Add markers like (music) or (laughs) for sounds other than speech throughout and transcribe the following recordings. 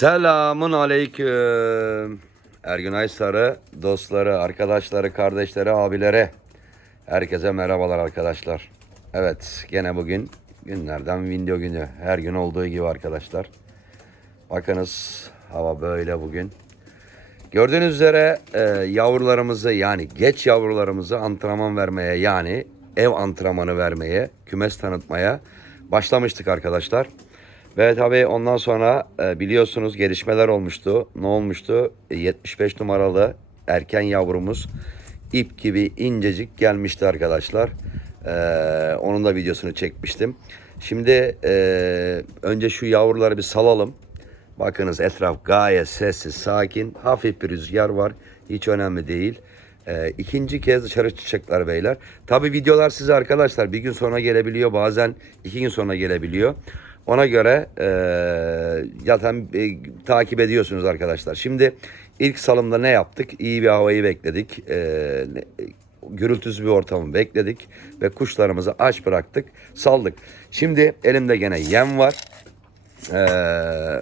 Selamun aleyküm. Ergün Aysarı, dostları, arkadaşları, kardeşleri, abileri. Herkese merhabalar arkadaşlar. Evet, gene bugün günlerden video günü. Her gün olduğu gibi arkadaşlar. Bakınız hava böyle bugün. Gördüğünüz üzere e, yavrularımızı yani geç yavrularımızı antrenman vermeye yani ev antrenmanı vermeye, kümes tanıtmaya başlamıştık arkadaşlar. Ve tabii ondan sonra e, biliyorsunuz gelişmeler olmuştu. Ne olmuştu? E, 75 numaralı erken yavrumuz ip gibi incecik gelmişti arkadaşlar. E, onun da videosunu çekmiştim. Şimdi e, önce şu yavruları bir salalım. Bakınız etraf gayet sessiz, sakin. Hafif bir rüzgar var. Hiç önemli değil. Ee, ikinci kez dışarı çıkacaklar beyler. Tabi videolar size arkadaşlar bir gün sonra gelebiliyor. Bazen iki gün sonra gelebiliyor. Ona göre e, zaten e, takip ediyorsunuz arkadaşlar. Şimdi ilk salımda ne yaptık? İyi bir havayı bekledik. E, gürültüsüz bir ortamı bekledik. Ve kuşlarımızı aç bıraktık. Saldık. Şimdi elimde gene yem var. Ee,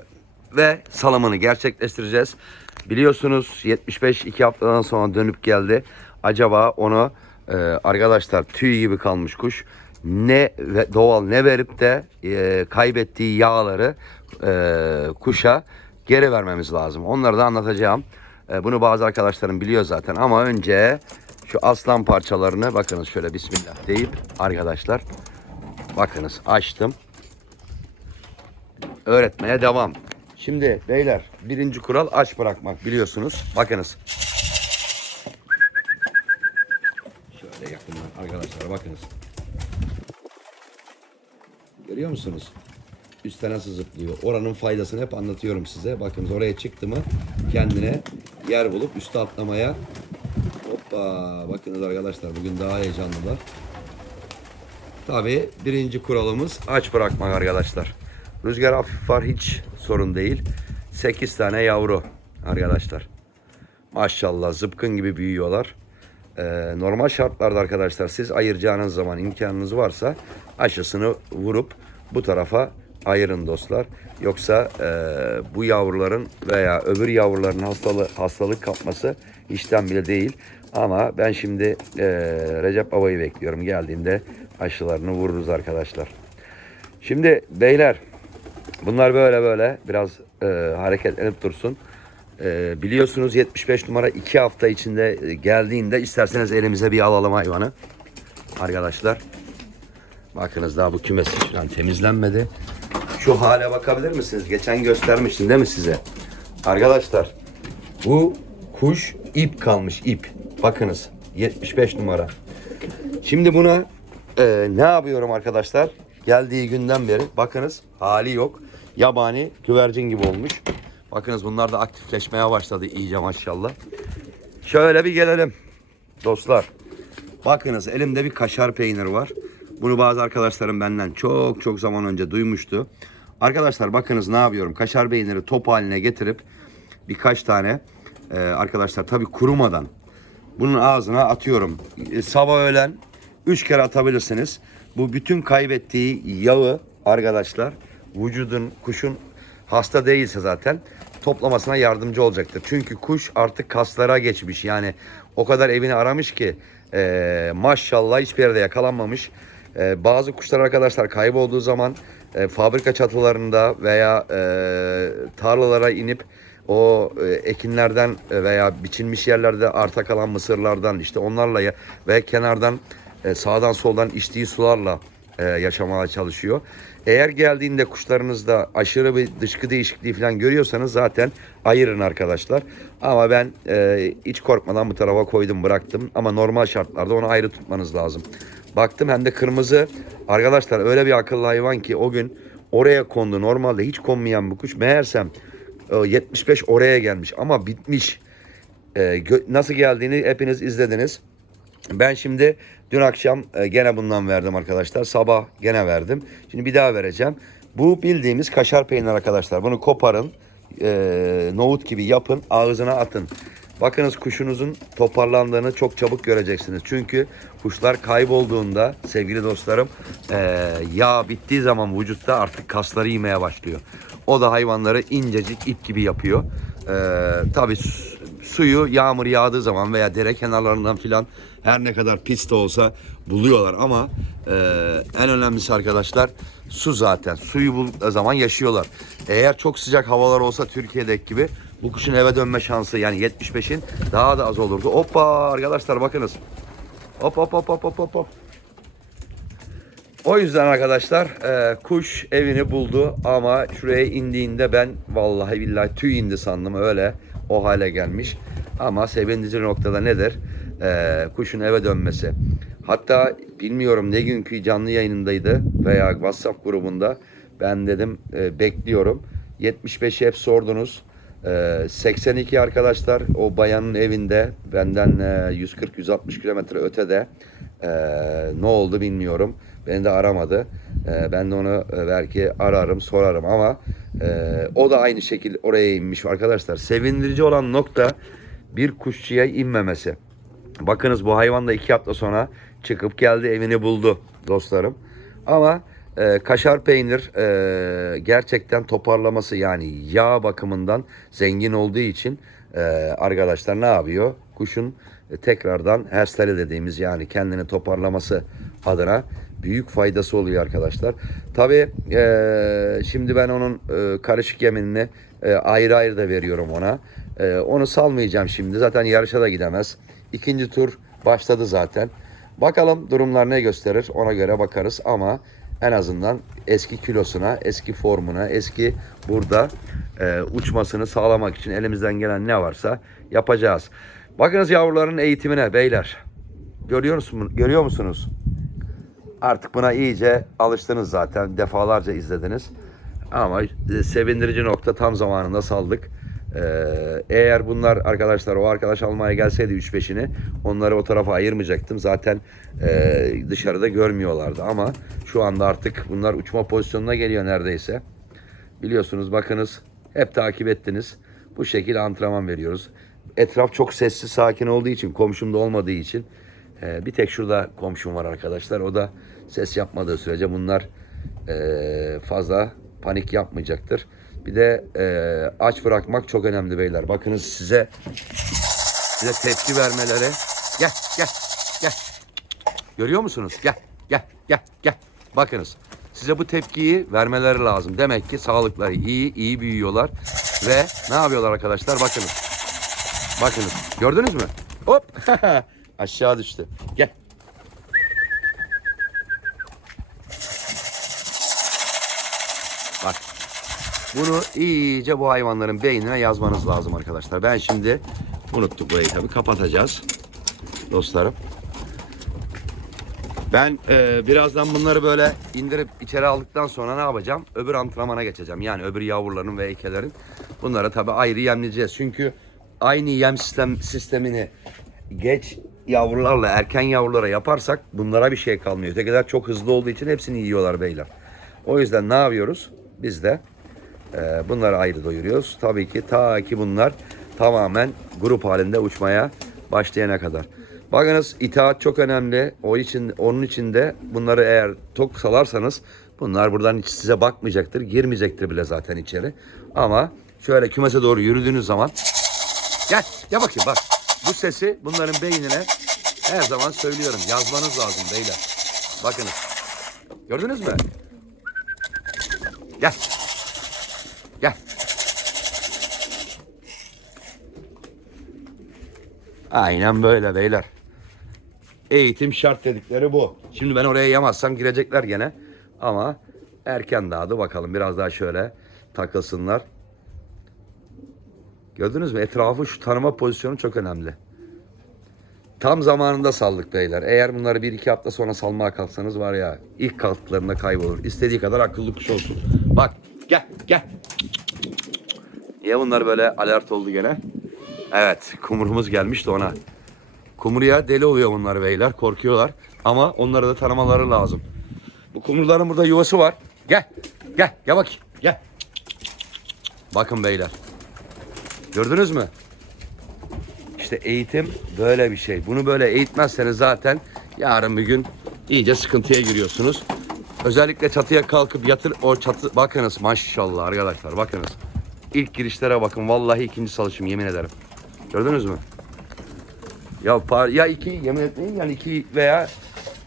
ve salımını gerçekleştireceğiz. Biliyorsunuz 75 iki haftadan sonra dönüp geldi. Acaba onu e, arkadaşlar tüy gibi kalmış kuş ne doğal ne verip de e, kaybettiği yağları e, kuşa geri vermemiz lazım. Onları da anlatacağım. E, bunu bazı arkadaşlarım biliyor zaten ama önce şu aslan parçalarını bakınız şöyle bismillah deyip arkadaşlar bakınız açtım öğretmeye devam. Şimdi beyler birinci kural aç bırakmak biliyorsunuz. Bakınız. Şöyle yakından arkadaşlar bakınız. Görüyor musunuz? Üstten nasıl zıplıyor. Oranın faydasını hep anlatıyorum size. Bakınız oraya çıktı mı kendine yer bulup üste atlamaya. Hoppa bakınız arkadaşlar bugün daha heyecanlılar. Tabii birinci kuralımız aç bırakmak arkadaşlar. Rüzgar hafif var hiç sorun değil. 8 tane yavru arkadaşlar. Maşallah zıpkın gibi büyüyorlar. Ee, normal şartlarda arkadaşlar siz ayıracağınız zaman imkanınız varsa aşısını vurup bu tarafa ayırın dostlar. Yoksa e, bu yavruların veya öbür yavruların hastalığı, hastalık kapması işten bile değil. Ama ben şimdi e, Recep Baba'yı bekliyorum. Geldiğinde aşılarını vururuz arkadaşlar. Şimdi beyler bunlar böyle böyle biraz e, hareketlenip dursun. E, biliyorsunuz 75 numara 2 hafta içinde e, geldiğinde isterseniz elimize bir alalım hayvanı. Arkadaşlar. Bakınız daha bu kümes hiç temizlenmedi. Şu hale bakabilir misiniz? Geçen göstermiştim değil mi size? Arkadaşlar bu kuş ip kalmış ip. Bakınız 75 numara. Şimdi buna e, ne yapıyorum arkadaşlar? Geldiği günden beri bakınız hali yok. Yabani güvercin gibi olmuş. Bakınız bunlar da aktifleşmeye başladı iyice maşallah. Şöyle bir gelelim dostlar. Bakınız elimde bir kaşar peynir var. Bunu bazı arkadaşlarım benden çok çok zaman önce duymuştu. Arkadaşlar bakınız ne yapıyorum. Kaşar peyniri top haline getirip birkaç tane e, arkadaşlar tabi kurumadan bunun ağzına atıyorum. E, sabah öğlen 3 kere atabilirsiniz. Bu bütün kaybettiği yağı arkadaşlar vücudun kuşun hasta değilse zaten toplamasına yardımcı olacaktır. Çünkü kuş artık kaslara geçmiş. Yani o kadar evini aramış ki e, maşallah hiçbir yerde yakalanmamış. E, bazı kuşlar arkadaşlar kaybolduğu zaman e, fabrika çatılarında veya e, tarlalara inip o e, ekinlerden e, veya biçilmiş yerlerde arta kalan mısırlardan işte onlarla ya, ve kenardan e, sağdan soldan içtiği sularla e, yaşamaya çalışıyor. Eğer geldiğinde kuşlarınızda aşırı bir dışkı değişikliği falan görüyorsanız zaten ayırın arkadaşlar. Ama ben e, hiç korkmadan bu tarafa koydum bıraktım. Ama normal şartlarda onu ayrı tutmanız lazım. Baktım hem de kırmızı. Arkadaşlar öyle bir akıllı hayvan ki o gün oraya kondu. Normalde hiç konmayan bu kuş. Meğersem e, 75 oraya gelmiş ama bitmiş. E, nasıl geldiğini hepiniz izlediniz. Ben şimdi dün akşam e, gene bundan verdim arkadaşlar. Sabah gene verdim. Şimdi bir daha vereceğim. Bu bildiğimiz kaşar peynir arkadaşlar. Bunu koparın. e, nohut gibi yapın. Ağzına atın. Bakınız kuşunuzun toparlandığını çok çabuk göreceksiniz. Çünkü kuşlar kaybolduğunda sevgili dostlarım eee, yağ bittiği zaman vücutta artık kasları yemeye başlıyor. O da hayvanları incecik ip gibi yapıyor. Eee Tabii suyu yağmur yağdığı zaman veya dere kenarlarından filan her ne kadar pis de olsa buluyorlar ama eee, en önemlisi arkadaşlar su zaten. Suyu buldukları zaman yaşıyorlar. Eğer çok sıcak havalar olsa Türkiye'deki gibi bu kuşun eve dönme şansı yani 75'in daha da az olurdu. Hoppa arkadaşlar bakınız. Hop hop hop hop hop hop. O yüzden arkadaşlar e, kuş evini buldu ama şuraya indiğinde ben vallahi billahi tüy indi sandım öyle o hale gelmiş. Ama sevindirici noktada nedir? E, kuşun eve dönmesi. Hatta bilmiyorum ne günkü canlı yayınındaydı veya WhatsApp grubunda ben dedim e, bekliyorum. 75'i hep sordunuz. E, 82 arkadaşlar o bayanın evinde benden e, 140-160 kilometre ötede e, ne oldu bilmiyorum. Beni de aramadı. E, ben de onu e, belki ararım, sorarım ama e, o da aynı şekilde oraya inmiş arkadaşlar. Sevindirici olan nokta bir kuşçuya inmemesi. Bakınız bu hayvan da iki hafta sonra çıkıp geldi evini buldu dostlarım. Ama e, kaşar peynir e, gerçekten toparlaması yani yağ bakımından zengin olduğu için e, arkadaşlar ne yapıyor? Kuşun e, tekrardan herstali dediğimiz yani kendini toparlaması adına büyük faydası oluyor arkadaşlar. Tabii e, şimdi ben onun e, karışık yeminini e, ayrı ayrı da veriyorum ona. E, onu salmayacağım şimdi. Zaten yarışa da gidemez. İkinci tur başladı zaten. Bakalım durumlar ne gösterir ona göre bakarız ama en azından eski kilosuna, eski formuna, eski burada e, uçmasını sağlamak için elimizden gelen ne varsa yapacağız. Bakınız yavruların eğitimine beyler. Görüyor musunuz? Görüyor musunuz? Artık buna iyice alıştınız zaten. Defalarca izlediniz. Ama e, sevindirici nokta tam zamanında saldık. Ee, eğer bunlar arkadaşlar o arkadaş almaya gelseydi 3-5'ini onları o tarafa ayırmayacaktım. Zaten e, dışarıda görmüyorlardı ama şu anda artık bunlar uçma pozisyonuna geliyor neredeyse. Biliyorsunuz bakınız hep takip ettiniz. Bu şekilde antrenman veriyoruz. Etraf çok sessiz sakin olduğu için komşum da olmadığı için e, bir tek şurada komşum var arkadaşlar. O da ses yapmadığı sürece bunlar e, fazla panik yapmayacaktır. Bir de e, aç bırakmak çok önemli beyler. Bakınız size size tepki vermeleri. Gel gel gel. Görüyor musunuz? Gel gel gel gel. Bakınız size bu tepkiyi vermeleri lazım. Demek ki sağlıkları iyi, iyi büyüyorlar. Ve ne yapıyorlar arkadaşlar? Bakınız. Bakınız. Gördünüz mü? Hop. (laughs) Aşağı düştü. Gel. Bunu iyice bu hayvanların beynine yazmanız lazım arkadaşlar. Ben şimdi unuttuk burayı tabii kapatacağız dostlarım. Ben e, birazdan bunları böyle indirip içeri aldıktan sonra ne yapacağım? Öbür antrenmana geçeceğim. Yani öbür yavruların ve eykelerin. Bunları tabii ayrı yemleyeceğiz. Çünkü aynı yem sistem, sistemini geç yavrularla erken yavrulara yaparsak bunlara bir şey kalmıyor. Ötekiler çok hızlı olduğu için hepsini yiyorlar beyler. O yüzden ne yapıyoruz? Biz de e, bunları ayrı doyuruyoruz. Tabii ki ta ki bunlar tamamen grup halinde uçmaya başlayana kadar. Bakınız itaat çok önemli. O için onun için de bunları eğer tok salarsanız bunlar buradan hiç size bakmayacaktır. Girmeyecektir bile zaten içeri. Ama şöyle kümese doğru yürüdüğünüz zaman gel gel bakayım bak. Bu sesi bunların beynine her zaman söylüyorum. Yazmanız lazım beyler. Bakınız. Gördünüz mü? Gel. Aynen böyle beyler. Eğitim şart dedikleri bu. Şimdi ben oraya yamazsam girecekler gene. Ama erken dağdı bakalım biraz daha şöyle takılsınlar. Gördünüz mü? Etrafı şu tanıma pozisyonu çok önemli. Tam zamanında saldık beyler. Eğer bunları bir iki hafta sonra salmaya kalksanız var ya ilk kalktıklarında kaybolur. İstediği kadar akıllı kuş olsun. Bak gel gel. Niye bunlar böyle alert oldu gene? Evet kumurumuz gelmişti ona. Kumruya deli oluyor bunlar beyler. Korkuyorlar. Ama onları da tanımaları lazım. Bu kumruların burada yuvası var. Gel. Gel. Gel bak. Gel. Bakın beyler. Gördünüz mü? İşte eğitim böyle bir şey. Bunu böyle eğitmezseniz zaten yarın bir gün iyice sıkıntıya giriyorsunuz. Özellikle çatıya kalkıp yatır o çatı bakınız maşallah arkadaşlar bakınız. İlk girişlere bakın vallahi ikinci salışım yemin ederim. Gördünüz mü? Ya par- ya iki yemin etmeyin yani iki veya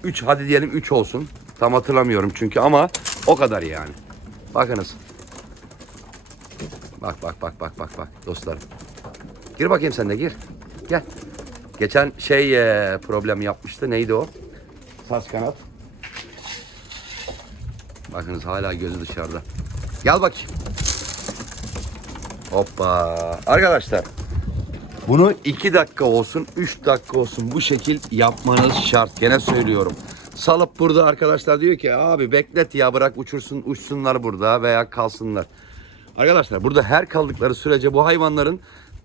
üç hadi diyelim üç olsun. Tam hatırlamıyorum çünkü ama o kadar yani. Bakınız. Bak bak bak bak bak bak dostlarım. Gir bakayım sen de gir. Gel. Geçen şey e, problem yapmıştı. Neydi o? Saz kanat. Bakınız hala gözü dışarıda. Gel bakayım. Hoppa. Arkadaşlar bunu 2 dakika olsun, 3 dakika olsun bu şekil yapmanız şart. Gene söylüyorum. Salıp burada arkadaşlar diyor ki abi beklet ya bırak uçursun uçsunlar burada veya kalsınlar. Arkadaşlar burada her kaldıkları sürece bu hayvanların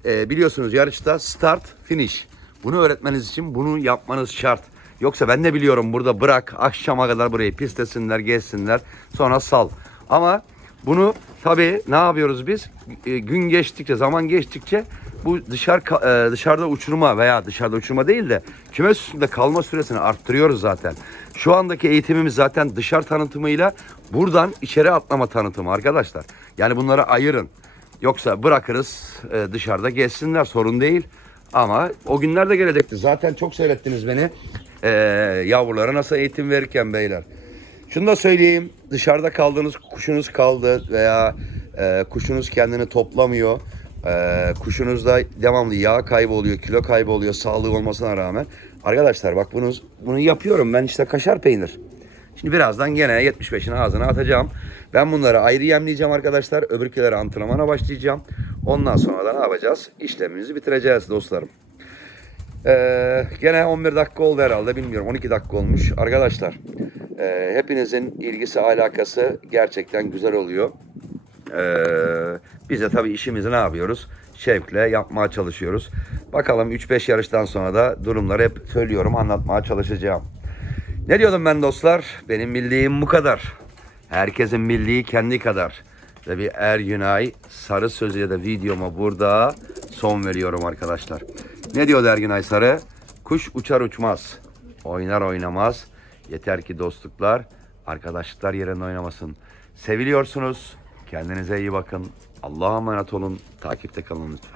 e, biliyorsunuz yarışta start finish. Bunu öğretmeniz için bunu yapmanız şart. Yoksa ben de biliyorum burada bırak akşama kadar burayı pistesinler gezsinler sonra sal. Ama bunu tabii ne yapıyoruz biz? E, gün geçtikçe, zaman geçtikçe bu dışarı e, dışarıda uçurma veya dışarıda uçurma değil de kümes üstünde kalma süresini arttırıyoruz zaten. Şu andaki eğitimimiz zaten dışarı tanıtımıyla buradan içeri atlama tanıtımı arkadaşlar. Yani bunları ayırın. Yoksa bırakırız e, dışarıda gezsinler sorun değil. Ama o günler de gelecekti. Zaten çok seyrettiniz beni. E, yavrulara nasıl eğitim verirken beyler. Şunu da söyleyeyim. Dışarıda kaldığınız kuşunuz kaldı veya e, kuşunuz kendini toplamıyor. E, kuşunuzda devamlı yağ kaybı oluyor, kilo kaybı oluyor sağlığı olmasına rağmen. Arkadaşlar bak bunu bunu yapıyorum ben işte kaşar peynir. Şimdi birazdan gene 75'in ağzına atacağım. Ben bunları ayrı yemleyeceğim arkadaşlar. Öbürküleri antrenmana başlayacağım. Ondan sonra da ne yapacağız? İşlemimizi bitireceğiz dostlarım. Ee, gene 11 dakika oldu herhalde bilmiyorum 12 dakika olmuş. Arkadaşlar e, hepinizin ilgisi alakası gerçekten güzel oluyor. Ee, biz de tabii işimizi ne yapıyoruz? Şevkle yapmaya çalışıyoruz. Bakalım 3-5 yarıştan sonra da durumları hep söylüyorum anlatmaya çalışacağım. Ne diyordum ben dostlar? Benim bildiğim bu kadar. Herkesin bildiği kendi kadar. Ve bir Er Günay Sarı sözüyle de videoma burada son veriyorum arkadaşlar. Ne diyor Er Günay Sarı? Kuş uçar uçmaz. Oynar oynamaz. Yeter ki dostluklar, arkadaşlıklar yerinde oynamasın. Seviliyorsunuz. Kendinize iyi bakın. Allah'a emanet olun. Takipte kalın lütfen.